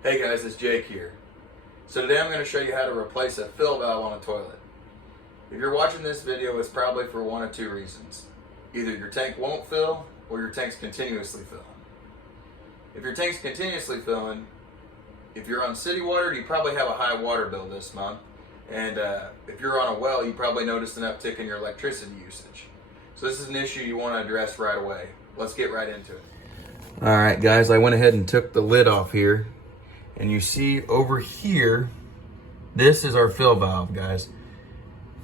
Hey guys, it's Jake here. So today I'm going to show you how to replace a fill valve on a toilet. If you're watching this video, it's probably for one of two reasons. Either your tank won't fill or your tank's continuously filling. If your tank's continuously filling, if you're on city water, you probably have a high water bill this month. And if you're on a well, you probably noticed an uptick in your electricity usage. So this is an issue you want to address right away. Let's get right into it. All right, guys, I went ahead and took the lid off here. And you see over here, this is our fill valve, guys.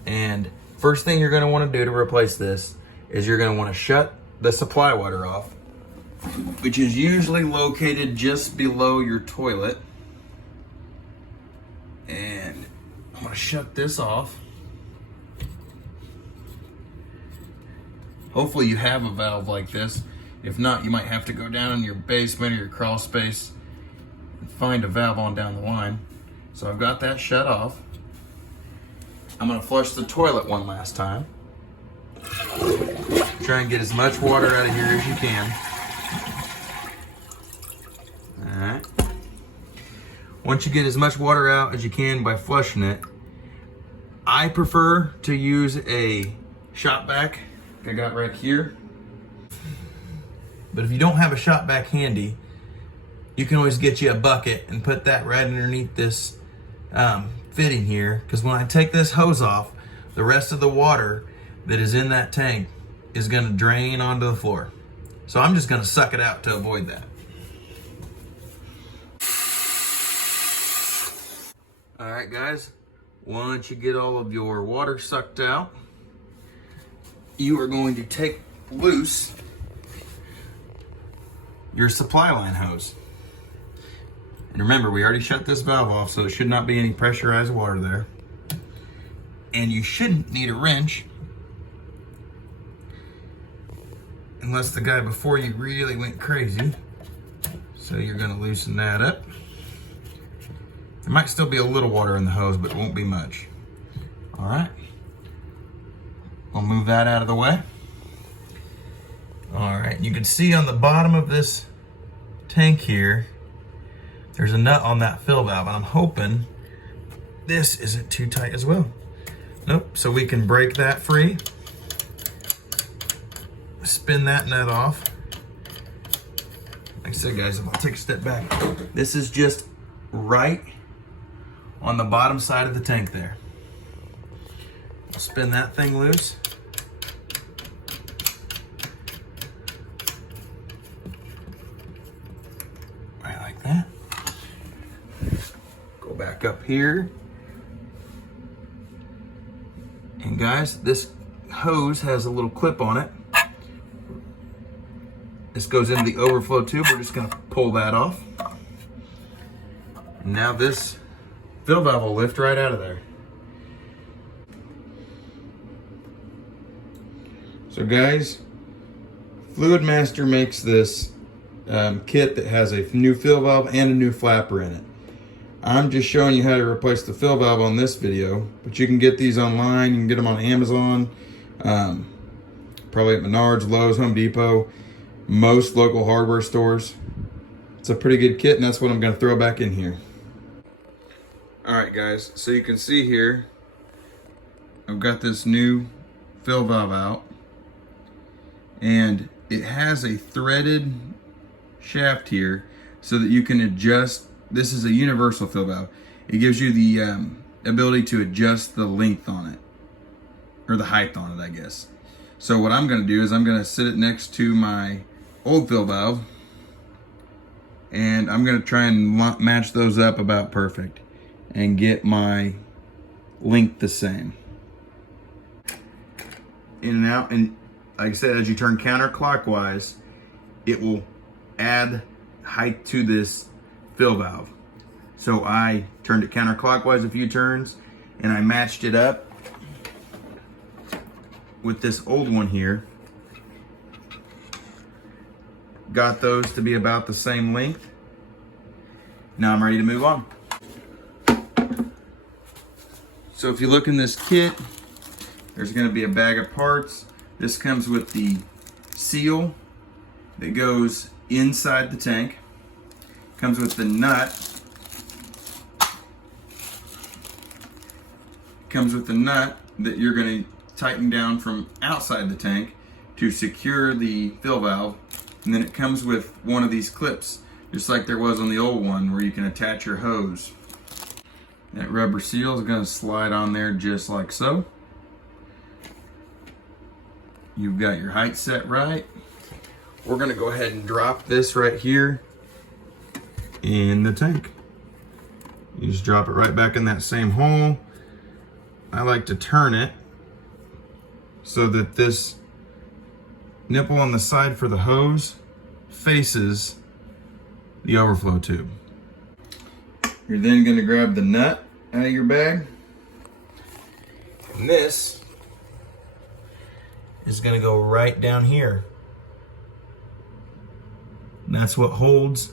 And first thing you're gonna wanna do to replace this is you're gonna wanna shut the supply water off, which is usually located just below your toilet. And I'm gonna shut this off. Hopefully you have a valve like this. If not, you might have to go down in your basement or your crawl space and find a valve on down the line. So I've got that shut off. I'm gonna flush the toilet one last time. Try and get as much water out of here as you can. All right. Once you get as much water out as you can by flushing it, I prefer to use a shop vac I got right here. But if you don't have a shop vac handy, you can always get you a bucket and put that right underneath this fitting here, because when I take this hose off, the rest of the water that is in that tank is going to drain onto the floor. So I'm just going to suck it out to avoid that. All right, guys, once you get all of your water sucked out, you are going to take loose your supply line hose. And remember, we already shut this valve off, so there should not be any pressurized water there. And you shouldn't need a wrench unless the guy before you really went crazy. So you're gonna loosen that up. There might still be a little water in the hose, but it won't be much. All right, I'll move that out of the way. All right, you can see on the bottom of this tank here, there's a nut on that fill valve, and I'm hoping this isn't too tight as well. Nope, so we can break that free. Spin that nut off. Like I said, guys, if I'll take a step back, this is just right on the bottom side of the tank there. I'll spin that thing loose. Right like that. Go back up here. And guys, this hose has a little clip on it. This goes into the overflow tube. We're just gonna pull that off. And now this fill valve will lift right out of there. So guys, Fluid Master makes this kit that has a new fill valve and a new flapper in it. I'm just showing you how to replace the fill valve on this video, but you can get these online. You can get them on Amazon, probably at Menards, Lowe's, Home Depot, most local hardware stores. It's a pretty good kit, and that's what I'm gonna throw back in here. All right, guys, so you can see here, I've got this new fill valve out, and it has a threaded shaft here so that you can adjust. This is a universal fill valve. It gives you the ability to adjust the length on it, or the height on it, I guess. So what I'm gonna do is I'm gonna sit it next to my old fill valve, and I'm gonna try and match those up about perfect and get my length the same. In and out, and like I said, as you turn counterclockwise, it will add height to this fill valve. So I turned it counterclockwise a few turns, and I matched it up with this old one here. Got those to be about the same length. Now I'm ready to move on. So if you look in this kit, there's gonna be a bag of parts. This comes with the seal that goes inside the tank. Comes with the nut comes with a nut that you're going to tighten down from outside the tank to secure the fill valve. And then it comes with one of these clips, just like there was on the old one, where you can attach your hose. That rubber seal is going to slide on there just like so. You've got your height set right. We're going to go ahead and drop this right here in the tank. You just drop it right back in that same hole. I like to turn it so that this nipple on the side for the hose faces the overflow tube. You're then going to grab the nut out of your bag, and this is going to go right down here. And that's what holds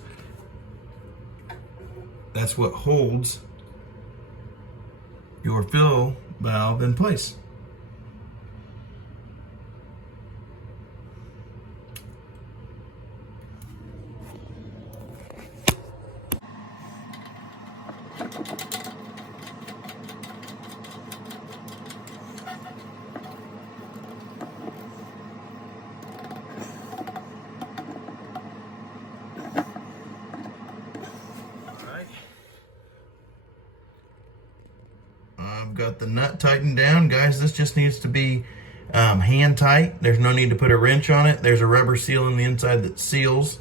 your fill valve in place. I've got the nut tightened down. Guys, this just needs to be hand tight. There's no need to put a wrench on it. There's a rubber seal on the inside that seals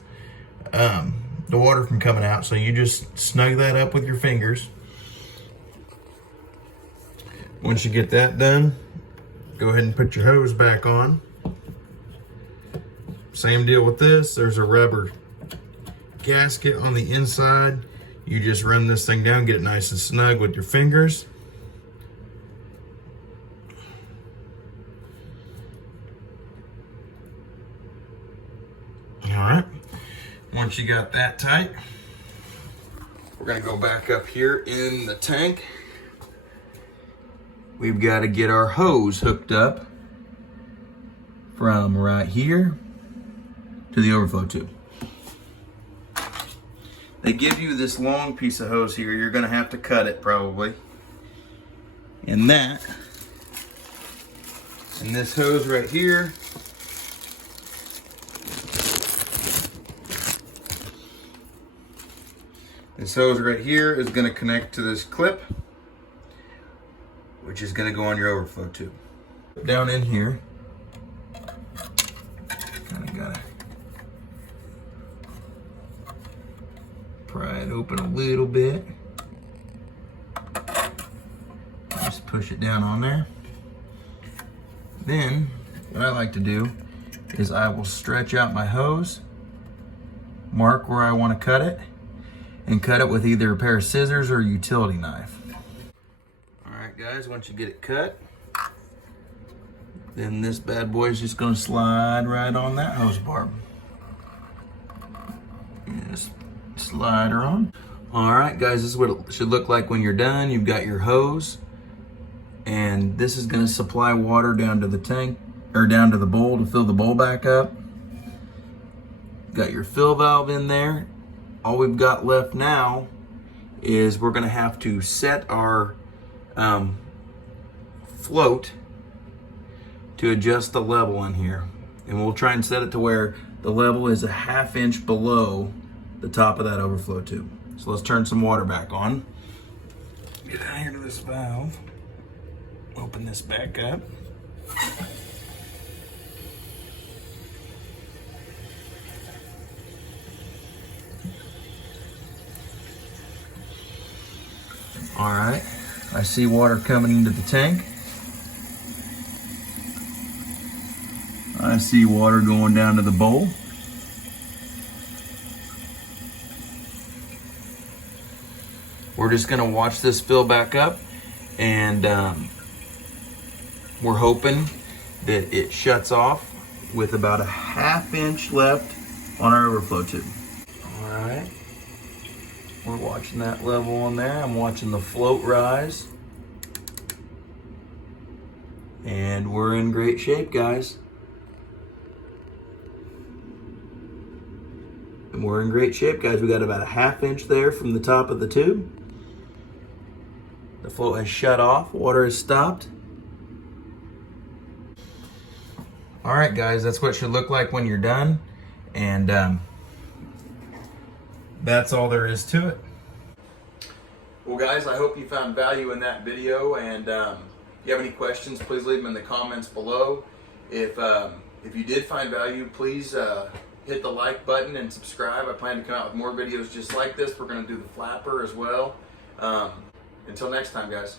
the water from coming out. So you just snug that up with your fingers. Once you get that done, go ahead and put your hose back on. Same deal with this. There's a rubber gasket on the inside. You just run this thing down, get it nice and snug with your fingers. All right, once you got that tight, we're gonna go back up here in the tank. We've got to get our hose hooked up from right here to the overflow tube. They give you this long piece of hose here. You're gonna have to cut it probably. And this hose right here, this hose right here is going to connect to this clip, which is going to go on your overflow tube. Down in here, kind of got to pry it open a little bit. Just push it down on there. Then, what I like to do is I will stretch out my hose, mark where I want to cut it, and cut it with either a pair of scissors or a utility knife. All right, guys, once you get it cut, then this bad boy is just going to slide right on that hose barb. Just slide her on. All right, guys, this is what it should look like when you're done. You've got your hose, and this is going to supply water down to the tank, or down to the bowl to fill the bowl back up. Got your fill valve in there. All we've got left now is we're going to have to set our float to adjust the level in here. And we'll try and set it to where the level is a 1/2 inch below the top of that overflow tube. So let's turn some water back on. Get out here to this valve. Open this back up. All right, I see water coming into the tank. I see water going down to the bowl. We're just gonna watch this fill back up, and we're hoping that it shuts off with about a 1/2 inch left on our overflow tube. All right. We're watching that level on there. I'm watching the float rise. And we're in great shape, guys. And we're in great shape, guys. We got about a 1/2 inch there from the top of the tube. The The float has shut off, water has stopped. All right, guys, that's what it should look like when you're done. And that's all there is to it. Well, guys, I hope you found value in that video. And if you have any questions, please leave them in the comments below. If you did find value, please hit the like button and subscribe. I plan to come out with more videos just like this. We're going to do the flapper as well. Until next time, guys.